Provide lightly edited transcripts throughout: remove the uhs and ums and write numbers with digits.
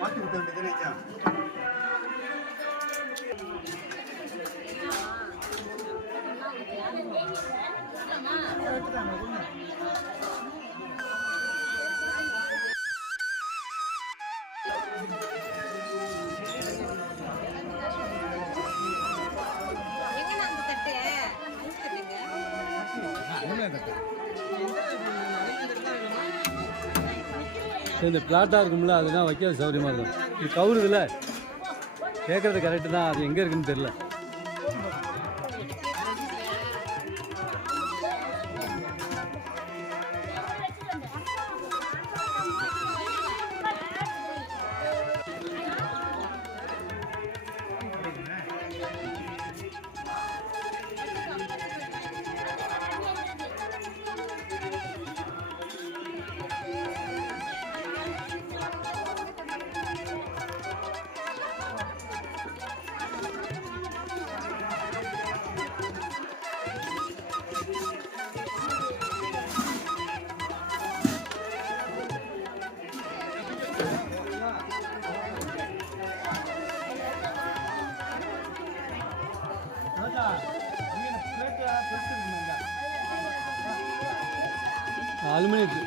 மாற்றி விட்டு வேண்டியது இந்த பிளாட்டாக இருக்கும்ல அதுதான் வைக்க சௌகரியமாக இருக்கும். இது கவுருதுல கேட்குறது கரெக்டு தான், அது எங்கே இருக்குன்னு தெரில. அலுமினியத்து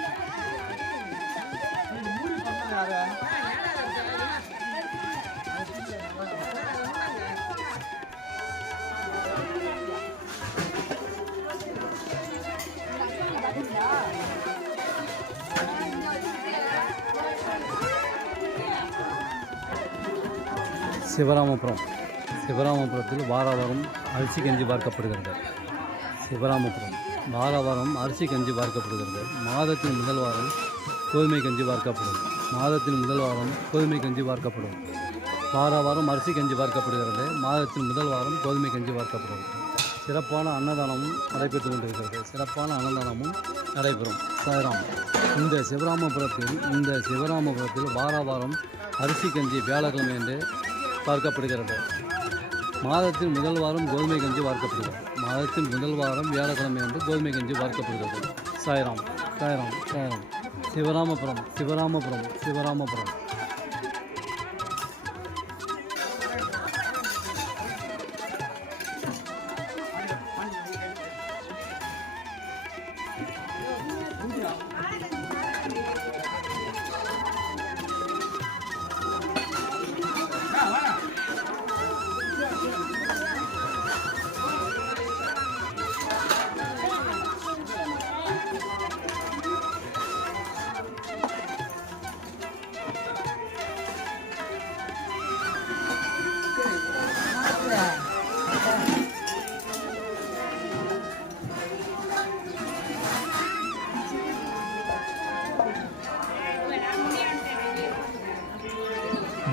சிவராமபுரத்தில் வாராவாரம் அரிசி கஞ்சி பார்க்கப்படுகிறது. வாராவாரம் அரிசி கஞ்சி பார்க்கப்படுகிறது. மாதத்தின் முதல் வாரம் கோதுமை கஞ்சி பார்க்கப்படும். வாராவாரம் அரிசி கஞ்சி பார்க்கப்படுகிறது. மாதத்தின் முதல் வாரம் கோதுமை கஞ்சி பார்க்கப்படும். சிறப்பான அன்னதானமும் நடைபெறும். சாய்ராம். இந்த சிவராமபுரத்தில் வாராவாரம் அரிசி கஞ்சி வியாழக்கிழமை என்று பார்க்கப்படுகிறது. மாதத்தின் முதல் வாரம் கோதுமை கஞ்சி பார்க்கப்படுகிறது. வியாழக்கிழமை என்று கோதுமை கஞ்சி பார்க்கப்படுகிறது. சாய்ராம். சிவராமபுரம்.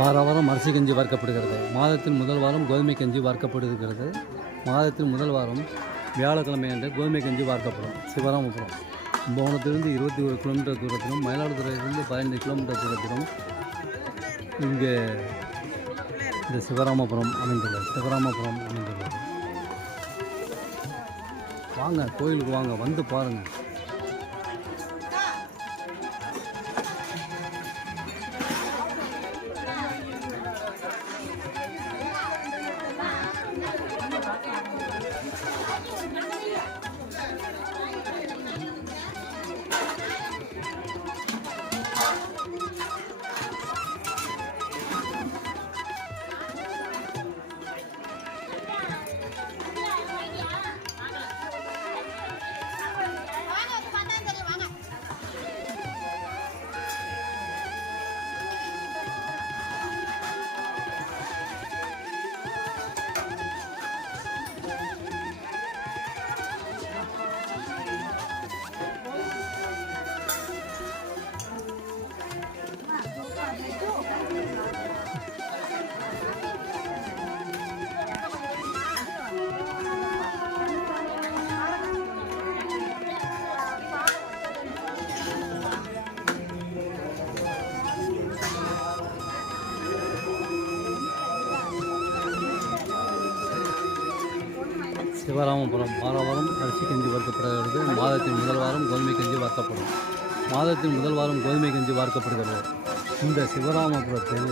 வாராவாரம் அரிசி கஞ்சி பார்க்கப்படுகிறது. மாதத்தின் முதல் வாரம் கோதுமை கஞ்சி பார்க்கப்படுகிறது. வியாழக்கிழமை அன்று கோதுமை கஞ்சி பார்க்கப்படும். சிவராமபுரம். கும்பகோணத்திலிருந்து 21 கிலோமீட்டர் தூரத்திலும், மயிலாடுதுறையிலிருந்து 15 கிலோமீட்டர் தூரத்திலும் இங்கே இந்த சிவராமபுரம் அமைந்துள்ளது. வாங்க, கோயிலுக்கு வாங்க, வந்து பாருங்கள். சிவராமபுரம் வாரம் அரிசி கஞ்சி வார்க்கப்படுகிறது. மாதத்தின் முதல் வாரம் கோதுமை கஞ்சி வார்க்கப்படும். மாதத்தின் முதல் வாரம் கோதுமை கஞ்சி வார்க்கப்படுகிறது. இந்த சிவராமபுரத்தில்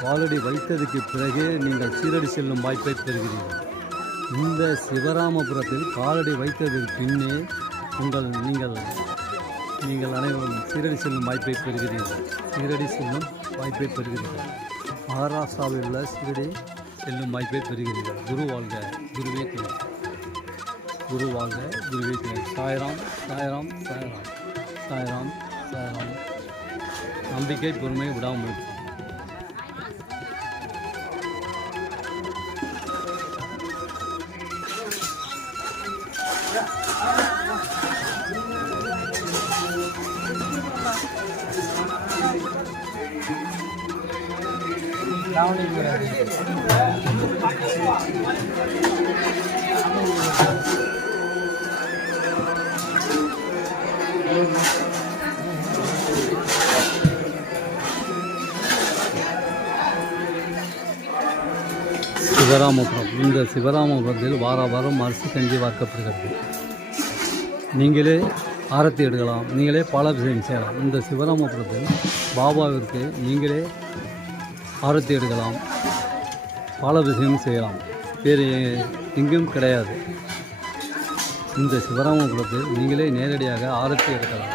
காலடி வைத்ததுக்கு பிறகு நீங்கள் சீரடி செல்லும் வாய்ப்பை பெறுகிறீர்கள். இந்த சிவராமபுரத்தில் காலடி வைத்ததற்கு பின்னே நீங்கள் அனைவரும் சீரடி செல்லும் வாய்ப்பை பெறுகிறீர்கள். சீரடி செல்லும் வாய்ப்பை பெறுகிறீர்கள். மகாராஷ்டிராவில் உள்ள சீரடி செல்லும் வாய்ப்பை பெறுகிறீர்கள். குரு வாழ்க, குருவே துணை. குரு வாழ்க, குருவே துணை. சாய்ராம், சாய்ராம், சாய்ராம், சாய்ராம், சாய்ராம். நம்பிக்கை, பொறுமை, விடாமுயற்சி. சிவராமபுரம். இந்த சிவராமபுரத்தில் வாரம் அரிசி கஞ்சி வார்க்கப்படுகிறது. நீங்களே ஆரத்தி எடுக்கலாம், நீங்களே பாலாபிஷேகம் செய்யலாம். இந்த சிவராமபுரத்தில் பாபாவிற்கு நீங்களே ஆரத்தி எடுக்கலாம், பாலாபிஷேகம் செய்யலாம். வேறு எங்கும் கிடையாது. இந்த சிவராமபுரத்தில் நீங்களே நேரடியாக ஆரத்தி எடுக்கலாம்.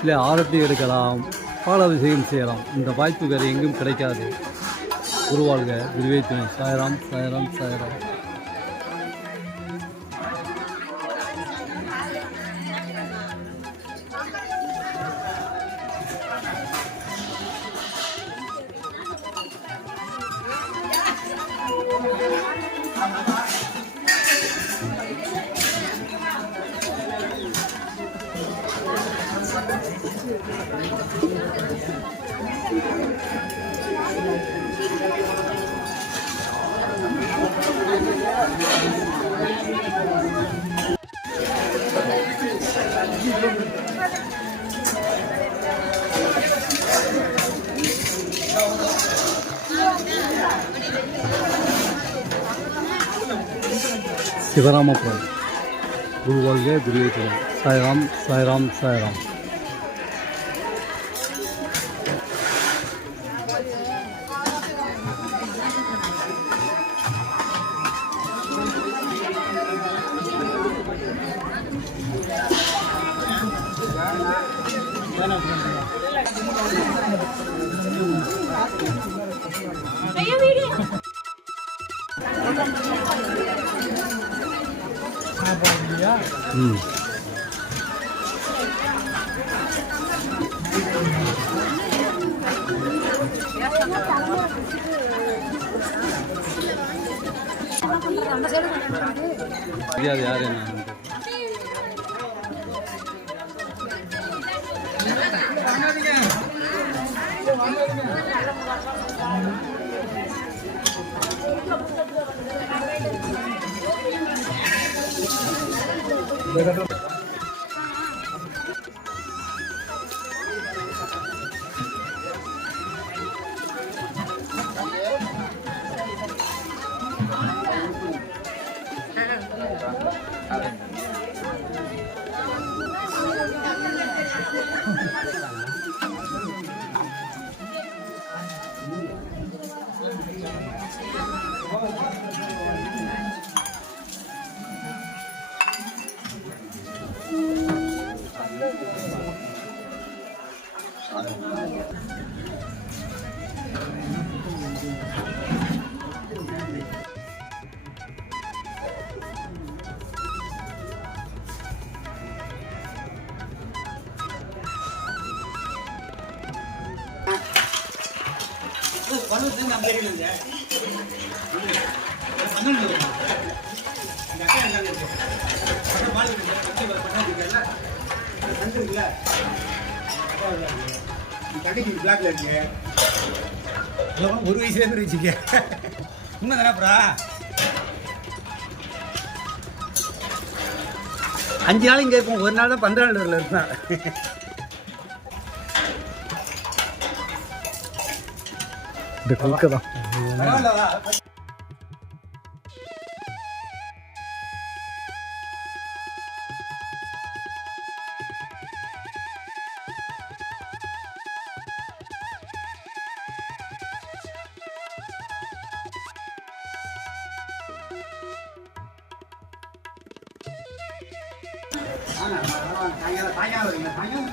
இல்லை, ஆரத்தி எடுக்கலாம், பாலாபிஷேகம் செய்யலாம். இந்த வாய்ப்பு வேறு எங்கும் கிடைக்காது. குருவாழ்க, குருவே துணை. சாய்ராம், சாய்ராம், சாய்ராம். சிவராமபுரம். குருவாழ்க, குருவே துணை. சாய்ராம், சாய்ராம், சாய்ராம். அது யார் என்ன ஒரு வயசுல இருந்து வச்சுக்க உண்மை தானேப்பா. 5 நாள் இங்கே இருக்கும், ஒரு நாள் தான் 12 நாள் இருப்பேன். இந்த குறுக்க தான் சாயங்காலம் சாயங்காலம் வரீங்க சாயங்காலம்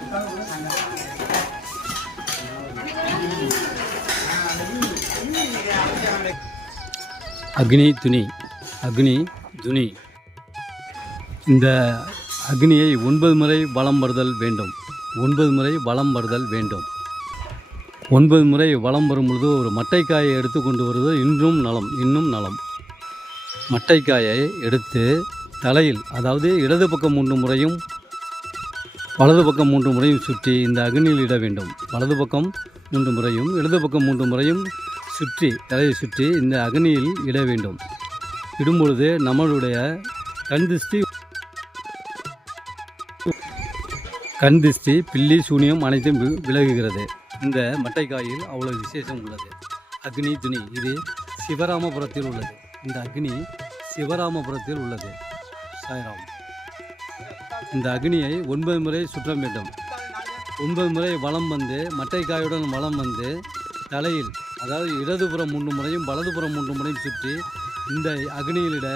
அக்னி துணி அக்னி துணி. இந்த அக்னியை 9 முறை வலம் வருதல் வேண்டும். 9 முறை வலம் வருதல் வேண்டும். 9 முறை வலம் வரும் பொழுது ஒரு மட்டைக்காயை எடுத்து கொண்டு வருவது இன்னும் நலம். மட்டைக்காயை எடுத்து தலையில், அதாவது இடது பக்கம் 3 முறையும் வலது பக்கம் 3 முறையும் சுற்றி இந்த அக்னியில் இட வேண்டும். வலது பக்கம் 3 முறையும் இடது பக்கம் 3 முறையும் சுற்றி, தலையை சுற்றி இந்த அக்னியில் இட வேண்டும். இடும்பொழுது நம்மளுடைய கண் திஷ்டி பில்லி சூனியம் அனைத்தும் விலகுகிறது. இந்த மட்டைக்காயில் அவ்வளோ விசேஷம் உள்ளது. அக்னி துணி இது சிவராமபுரத்தில் உள்ளது. இந்த அக்னி சிவராமபுரத்தில் உள்ளது. சாய்ராம். இந்த அக்னியை 9 முறை சுற்ற வேண்டும். 9 முறை வலம் வந்து மட்டைக்காயுடன் வலம் வந்து தலையில், அதாவது இடதுபுறம் 3 முறையும் வலதுபுறம் 3 முறையும் சுற்றி இந்த அக்னியிலிட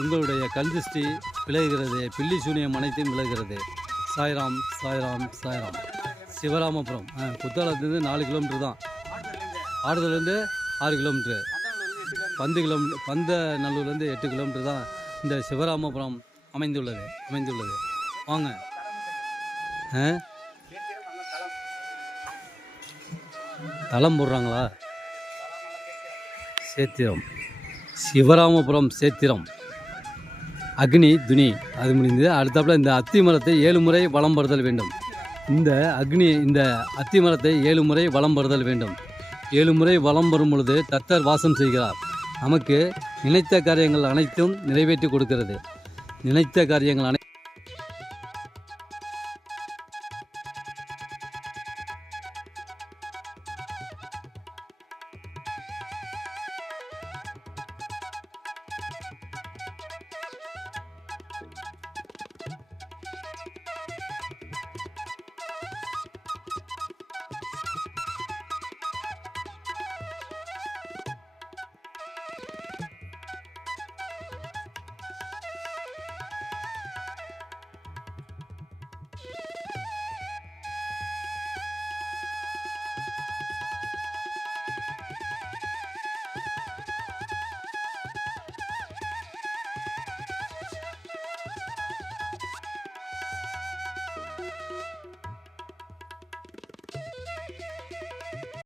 உங்களுடைய கல்திஷ்டி விலகுகிறது. பில்லி சூனியம் அனைத்தையும் விலகுகிறது. சாய்ராம் சாய்ராம் சாய்ராம். சிவராமபுரம் குத்தாலத்துலேருந்து 4 கிலோமீட்டர் தான். ஆடுதலேருந்து 6 கிலோமீட்ரு. பந்தநல்லூர்லேருந்து 8 கிலோமீட்டர் தான் இந்த சிவராமபுரம் அமைந்துள்ளது. வாங்க. தலம் போடுறாங்களா? சேத்திரம், சிவராமபுரம் சேத்திரம். அக்னி துணி அது முடிந்து அடுத்தாப்புல இந்த அத்தி மரத்தை 7 முறை வலம் வருதல் வேண்டும். இந்த அத்தி மரத்தை 7 முறை வலம் வருதல் வேண்டும். 7 முறை வலம் வரும் பொழுது தத்தர் வாசம் செய்கிறார். நமக்கு நினைத்த காரியங்கள் அனைத்தும் நிறைவேற்றி கொடுக்கிறது. நினைத்த காரியங்கள்